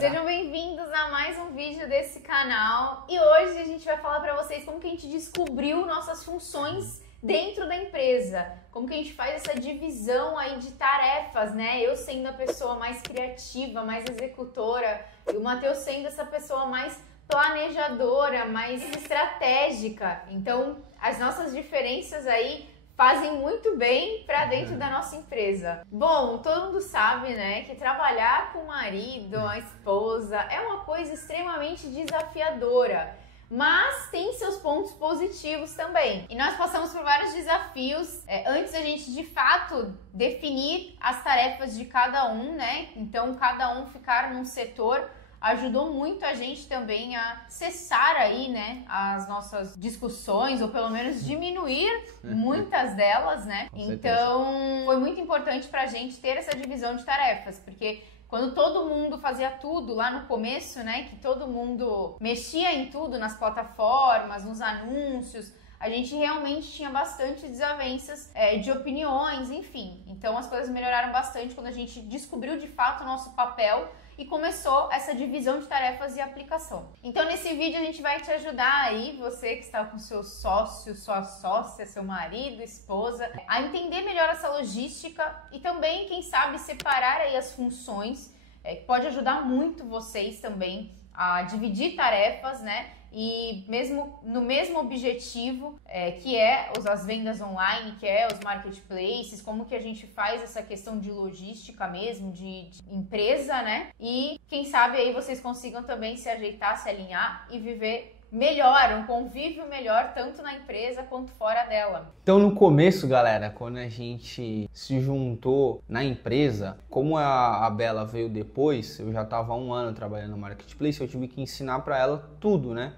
Sejam bem-vindos a mais um vídeo desse canal. E hoje a gente vai falar para vocês como que a gente descobriu nossas funções dentro da empresa. Como que a gente faz essa divisão aí de tarefas, né? Eu sendo a pessoa mais criativa, mais executora, e o Matheus sendo essa pessoa mais planejadora, mais estratégica. Então, as nossas diferenças aí fazem muito bem para dentro da nossa empresa. Bom, todo mundo sabe, né, que trabalhar com o marido, a esposa, é uma coisa extremamente desafiadora, mas tem seus pontos positivos também. E nós passamos por vários desafios antes da gente, de fato, definir as tarefas de cada um, né? Então, cada um ficar num setor ajudou muito a gente também a cessar aí, né, as nossas discussões, ou pelo menos diminuir muitas delas, né? Então, foi muito importante pra gente ter essa divisão de tarefas, porque quando todo mundo fazia tudo lá no começo, né, que todo mundo mexia em tudo, nas plataformas, nos anúncios, a gente realmente tinha bastante desavenças de opiniões, enfim. Então, as coisas melhoraram bastante quando a gente descobriu de fato o nosso papel e começou essa divisão de tarefas e aplicação. Então, nesse vídeo a gente vai te ajudar aí, você que está com seu sócio, sua sócia, seu marido, esposa, a entender melhor essa logística e também, quem sabe, separar aí as funções, que pode ajudar muito vocês também a dividir tarefas, né? E mesmo no mesmo objetivo, que é as vendas online, que é os marketplaces, como que a gente faz essa questão de logística mesmo, de empresa, né? E quem sabe aí vocês consigam também se ajeitar, se alinhar e viver melhor, um convívio melhor, tanto na empresa quanto fora dela. Então, no começo, galera, quando a gente se juntou na empresa, como a Bela veio depois, eu já estava há 1 ano trabalhando no Marketplace, eu tive que ensinar para ela tudo, né?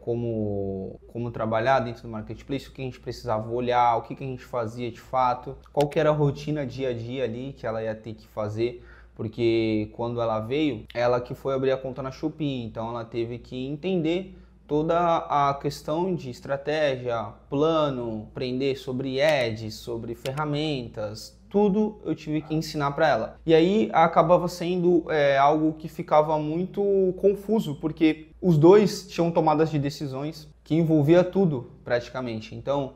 Como trabalhar dentro do Marketplace, o que a gente precisava olhar, o que a gente fazia de fato, qual que era a rotina dia a dia ali que ela ia ter que fazer, porque quando ela veio, ela que foi abrir a conta na Shopee, então ela teve que entender toda a questão de estratégia, plano, aprender sobre ads, sobre ferramentas, tudo eu tive que ensinar para ela. E aí acabava sendo algo que ficava muito confuso, porque os dois tinham tomadas de decisões que envolvia tudo praticamente. Então,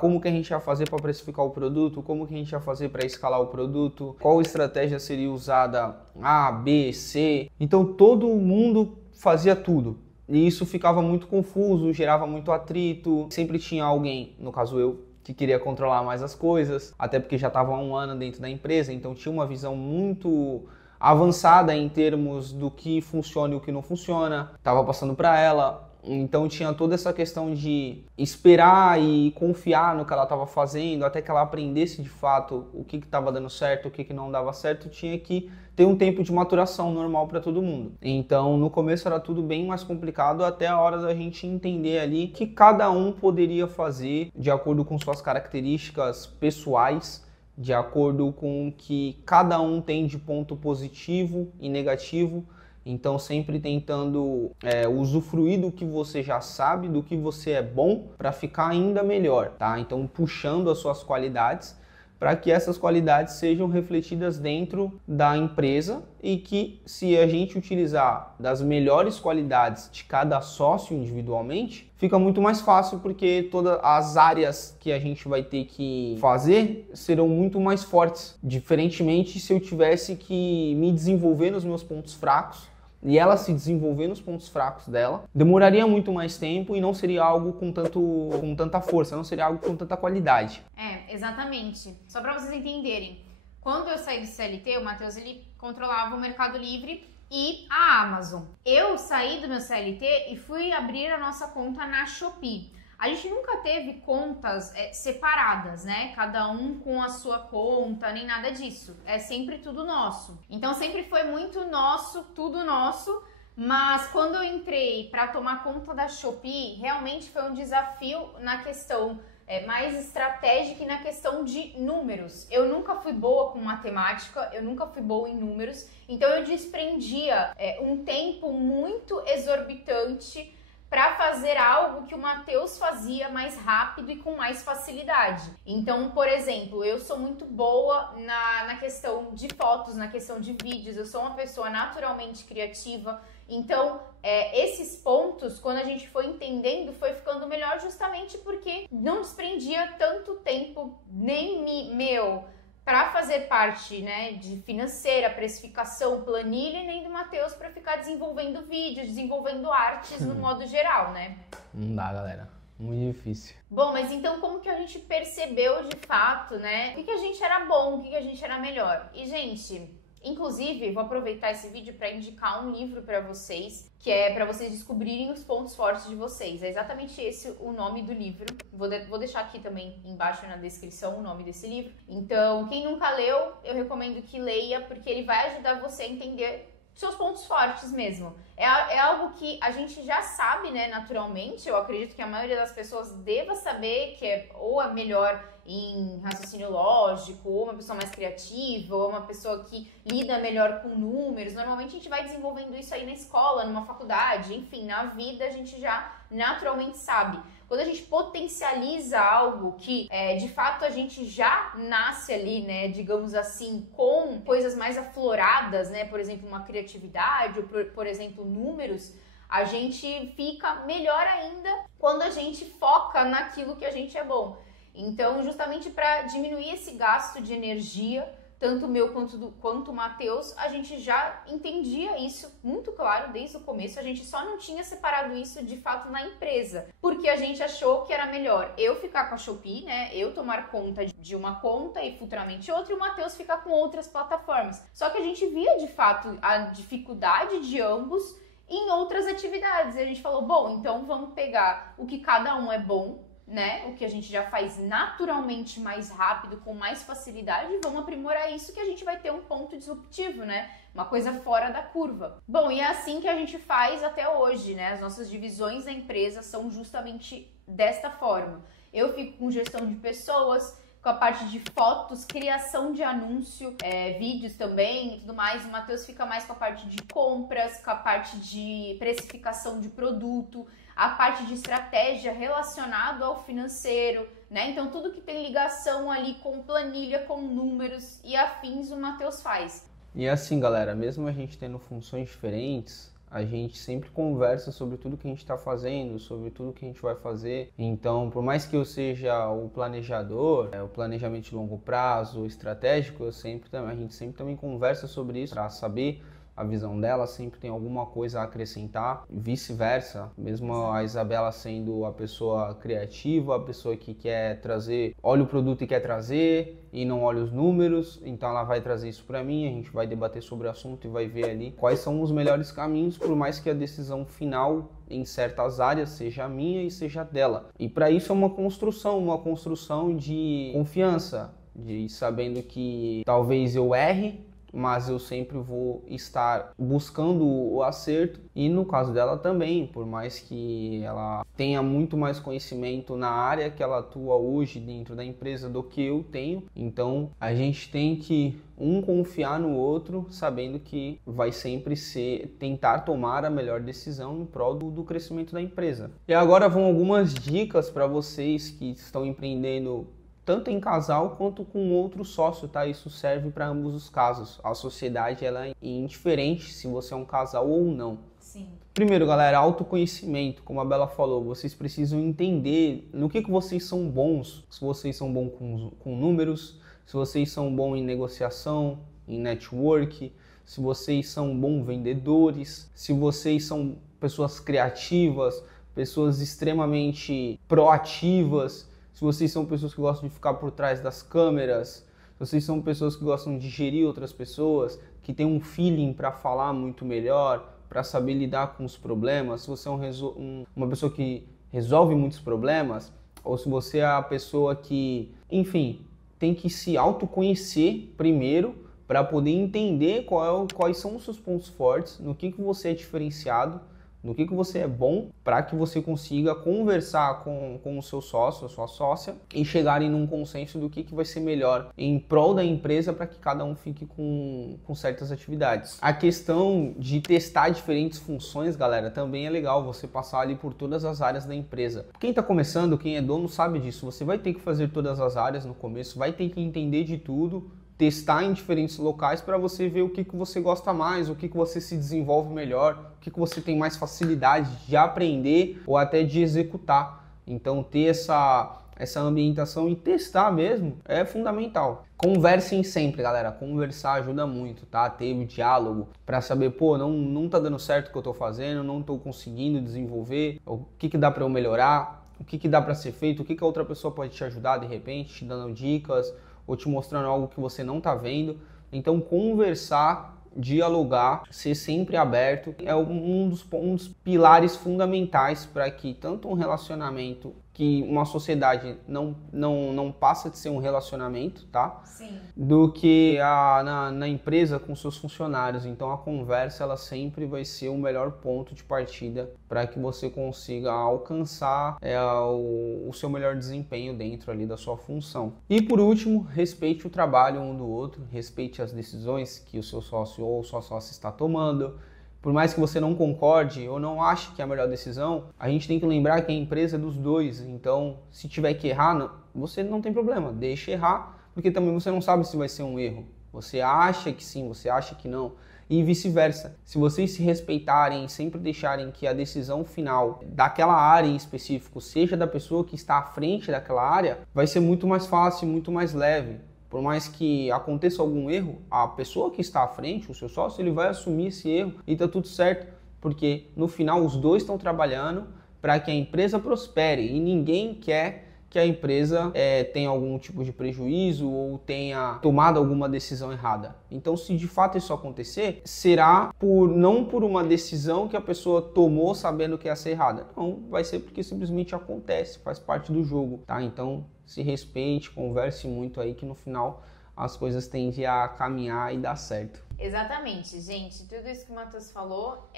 como que a gente ia fazer para precificar o produto, como que a gente ia fazer para escalar o produto, qual estratégia seria usada A, B, C. Então todo mundo fazia tudo. E isso ficava muito confuso, gerava muito atrito. Sempre tinha alguém, no caso eu, que queria controlar mais as coisas, até porque já estava há 1 ano dentro da empresa, então tinha uma visão muito avançada em termos do que funciona e o que não funciona. Estava passando para ela. Então tinha toda essa questão de esperar e confiar no que ela estava fazendo, até que ela aprendesse de fato o que estava dando certo, o que não dava certo. Tinha que ter um tempo de maturação normal para todo mundo. Então no começo era tudo bem mais complicado, até a hora da gente entender ali que cada um poderia fazer de acordo com suas características pessoais, de acordo com o que cada um tem de ponto positivo e negativo. Então sempre tentando usufruir do que você já sabe, do que você é bom, para ficar ainda melhor, tá? Então puxando as suas qualidades para que essas qualidades sejam refletidas dentro da empresa e que, se a gente utilizar das melhores qualidades de cada sócio individualmente, fica muito mais fácil, porque todas as áreas que a gente vai ter que fazer serão muito mais fortes. Diferentemente, se eu tivesse que me desenvolver nos meus pontos fracos e ela se desenvolver nos pontos fracos dela, demoraria muito mais tempo e não seria algo com tanta força, não seria algo com tanta qualidade. Exatamente. Só para vocês entenderem, quando eu saí do CLT, o Matheus ele controlava o Mercado Livre e a Amazon. Eu saí do meu CLT e fui abrir a nossa conta na Shopee. A gente nunca teve contas separadas, né? Cada um com a sua conta, nem nada disso. É sempre tudo nosso. Então sempre foi muito nosso, tudo nosso. Mas quando eu entrei para tomar conta da Shopee, realmente foi um desafio na questão mais estratégica e na questão de números. Eu nunca fui boa com matemática, eu nunca fui boa em números. Então eu desprendia um tempo muito exorbitante para fazer algo que o Matheus fazia mais rápido e com mais facilidade. Então, por exemplo, eu sou muito boa na questão de fotos, na questão de vídeos, eu sou uma pessoa naturalmente criativa. Então, esses pontos, quando a gente foi entendendo, foi ficando melhor justamente porque não desprendia tanto tempo nem meu para fazer parte, né, de financeira, precificação, planilha, e nem do Matheus para ficar desenvolvendo vídeos, desenvolvendo artes no modo geral, né? Não dá, galera. Muito difícil. Bom, mas então como que a gente percebeu de fato, né, o que a gente era bom, o que a gente era melhor? E, gente, inclusive, vou aproveitar esse vídeo para indicar um livro para vocês, que é para vocês descobrirem os pontos fortes de vocês. É exatamente esse o nome do livro. Vou deixar aqui também embaixo na descrição o nome desse livro. Então, quem nunca leu, eu recomendo que leia, porque ele vai ajudar você a entender seus pontos fortes mesmo. É algo que a gente já sabe, né, naturalmente. Eu acredito que a maioria das pessoas deva saber que ou é melhor em raciocínio lógico, ou uma pessoa mais criativa, ou uma pessoa que lida melhor com números. Normalmente a gente vai desenvolvendo isso aí na escola, numa faculdade, enfim, na vida a gente já naturalmente sabe. Quando a gente potencializa algo que, de fato, a gente já nasce ali, né, digamos assim, com coisas mais afloradas, né, por exemplo, uma criatividade, ou por exemplo, números, a gente fica melhor ainda quando a gente foca naquilo que a gente é bom. Então, justamente para diminuir esse gasto de energia, tanto o meu quanto o Matheus, a gente já entendia isso muito claro desde o começo. A gente só não tinha separado isso de fato na empresa, porque a gente achou que era melhor eu ficar com a Shopee, né? Eu tomar conta de uma conta e futuramente outra, e o Matheus ficar com outras plataformas. Só que a gente via de fato a dificuldade de ambos em outras atividades. E a gente falou, bom, então vamos pegar o que cada um é bom, né? O que a gente já faz naturalmente mais rápido, com mais facilidade, vamos aprimorar isso que a gente vai ter um ponto disruptivo, né? Uma coisa fora da curva. Bom, e é assim que a gente faz até hoje, né? As nossas divisões da empresa são justamente desta forma. Eu fico com gestão de pessoas, com a parte de fotos, criação de anúncio, vídeos também e tudo mais. O Matheus fica mais com a parte de compras, com a parte de precificação de produto, a parte de estratégia relacionado ao financeiro, né? Então, tudo que tem ligação ali com planilha, com números e afins, o Matheus faz. E assim, galera, mesmo a gente tendo funções diferentes, a gente sempre conversa sobre tudo que a gente está fazendo, sobre tudo que a gente vai fazer. Então, por mais que eu seja o planejador, o planejamento de longo prazo, o estratégico, a gente sempre também conversa sobre isso para saber a visão dela, sempre tem alguma coisa a acrescentar, vice-versa, mesmo a Isabela sendo a pessoa criativa, a pessoa que quer trazer, olha o produto e quer trazer e não olha os números, então ela vai trazer isso para mim, a gente vai debater sobre o assunto e vai ver ali quais são os melhores caminhos, por mais que a decisão final em certas áreas seja a minha e seja a dela. E para isso é uma construção de confiança, de sabendo que talvez eu erre, mas eu sempre vou estar buscando o acerto, e no caso dela também, por mais que ela tenha muito mais conhecimento na área que ela atua hoje dentro da empresa do que eu tenho, então a gente tem que confiar no outro, sabendo que vai sempre tentar tomar a melhor decisão em prol do crescimento da empresa. E agora vão algumas dicas para vocês que estão empreendendo tanto em casal quanto com outro sócio, tá? Isso serve para ambos os casos. A sociedade ela é indiferente se você é um casal ou não. Sim. Primeiro, galera, autoconhecimento. Como a Bela falou, vocês precisam entender no que vocês são bons. Se vocês são bons com números, se vocês são bons em negociação, em network, se vocês são bons vendedores, se vocês são pessoas criativas, pessoas extremamente proativas, se vocês são pessoas que gostam de ficar por trás das câmeras, se vocês são pessoas que gostam de gerir outras pessoas, que tem um feeling para falar muito melhor, para saber lidar com os problemas, se você é uma pessoa que resolve muitos problemas, ou se você é a pessoa que, enfim, tem que se autoconhecer primeiro para poder entender quais são os seus pontos fortes, no que você é diferenciado, no que você é bom, para que você consiga conversar com o seu sócio, a sua sócia, e chegarem num consenso do que vai ser melhor em prol da empresa para que cada um fique com certas atividades. A questão de testar diferentes funções, galera, também é legal você passar ali por todas as áreas da empresa. Quem está começando, quem é dono, sabe disso. Você vai ter que fazer todas as áreas no começo, vai ter que entender de tudo, testar em diferentes locais para você ver o que você gosta mais, o que você se desenvolve melhor, o que você tem mais facilidade de aprender ou até de executar. Então ter essa ambientação e testar mesmo é fundamental. Conversem sempre, galera. Conversar ajuda muito, tá? Ter o diálogo para saber, pô, não tá dando certo o que eu tô fazendo, não tô conseguindo desenvolver, o que dá para eu melhorar, o que dá para ser feito, o que a outra pessoa pode te ajudar de repente, te dando dicas, ou te mostrando algo que você não está vendo. Então, conversar, dialogar, ser sempre aberto é um dos pilares fundamentais para que tanto um relacionamento, que uma sociedade não passa de ser um relacionamento, tá? Sim. Do que na empresa com seus funcionários. Então a conversa ela sempre vai ser o melhor ponto de partida para que você consiga alcançar o seu melhor desempenho dentro ali da sua função. E por último, respeite o trabalho um do outro, respeite as decisões que o seu sócio ou sua sócia está tomando. Por mais que você não concorde ou não ache que é a melhor decisão, a gente tem que lembrar que a empresa é dos dois. Então, se tiver que errar, você não tem problema, deixa errar, porque também você não sabe se vai ser um erro. Você acha que sim, você acha que não, e vice-versa. Se vocês se respeitarem e sempre deixarem que a decisão final daquela área em específico seja da pessoa que está à frente daquela área, vai ser muito mais fácil, muito mais leve. Por mais que aconteça algum erro, a pessoa que está à frente, o seu sócio, ele vai assumir esse erro e tá tudo certo, porque no final os dois estão trabalhando para que a empresa prospere e ninguém quer que a empresa tenha algum tipo de prejuízo ou tenha tomado alguma decisão errada. Então, se de fato isso acontecer, será não por uma decisão que a pessoa tomou sabendo que ia ser errada. Não, vai ser porque simplesmente acontece, faz parte do jogo, tá? Então, se respeite, converse muito aí que no final as coisas tendem a caminhar e dar certo. Exatamente, gente. Tudo isso que o Matheus falou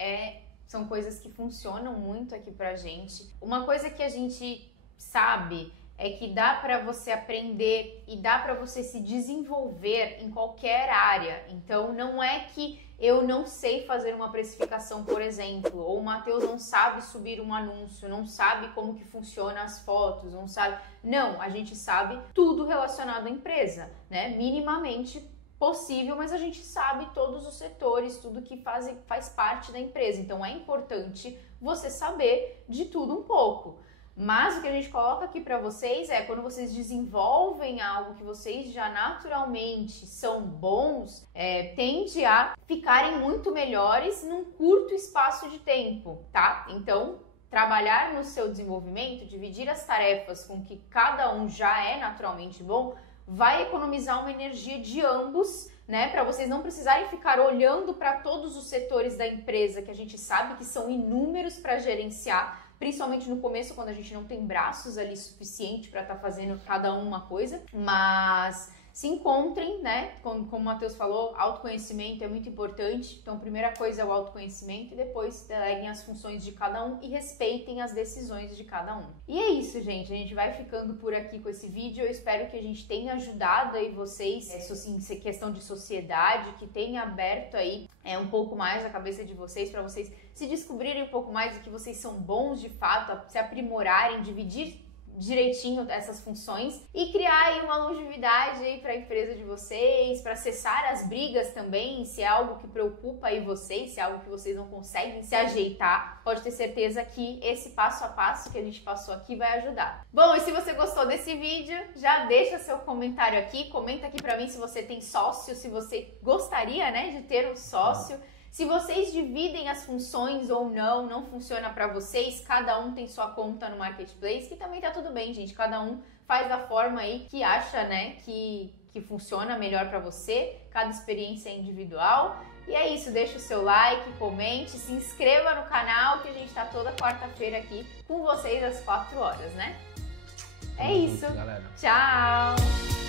são coisas que funcionam muito aqui pra gente. Uma coisa que a gente sabe é que dá para você aprender e dá para você se desenvolver em qualquer área. Então, não é que eu não sei fazer uma precificação, por exemplo, ou o Matheus não sabe subir um anúncio, não sabe como que funciona as fotos, não sabe. Não, a gente sabe tudo relacionado à empresa, né? Minimamente possível, mas a gente sabe todos os setores, tudo que faz parte da empresa. Então, é importante você saber de tudo um pouco. Mas o que a gente coloca aqui para vocês é quando vocês desenvolvem algo que vocês já naturalmente são bons, tende a ficarem muito melhores num curto espaço de tempo, tá? Então, trabalhar no seu desenvolvimento, dividir as tarefas com que cada um já é naturalmente bom, vai economizar uma energia de ambos, né? Para vocês não precisarem ficar olhando para todos os setores da empresa, que a gente sabe que são inúmeros para gerenciar, principalmente no começo, quando a gente não tem braços ali suficiente para estar fazendo cada um uma coisa, mas se encontrem, né? Como o Matheus falou, autoconhecimento é muito importante. Então, a primeira coisa é o autoconhecimento e depois deleguem as funções de cada um e respeitem as decisões de cada um. E é isso, gente. A gente vai ficando por aqui com esse vídeo. Eu espero que a gente tenha ajudado aí vocês, em questão de sociedade, que tenha aberto aí um pouco mais a cabeça de vocês, para vocês se descobrirem um pouco mais de que vocês são bons de fato, se aprimorarem, dividir direitinho essas funções e criar aí uma longevidade aí para a empresa de vocês, para cessar as brigas também, se é algo que preocupa aí vocês, se é algo que vocês não conseguem se ajeitar, pode ter certeza que esse passo a passo que a gente passou aqui vai ajudar. Bom, e se você gostou desse vídeo, já deixa seu comentário aqui, comenta aqui para mim se você tem sócio, se você gostaria, né, de ter um sócio. Se vocês dividem as funções ou não funciona para vocês, cada um tem sua conta no Marketplace, que também tá tudo bem, gente. Cada um faz da forma aí que acha, né, que funciona melhor para você. Cada experiência é individual. E é isso, deixa o seu like, comente, se inscreva no canal, que a gente tá toda quarta-feira aqui com vocês às 4 horas, né? É isso. Galera. Tchau!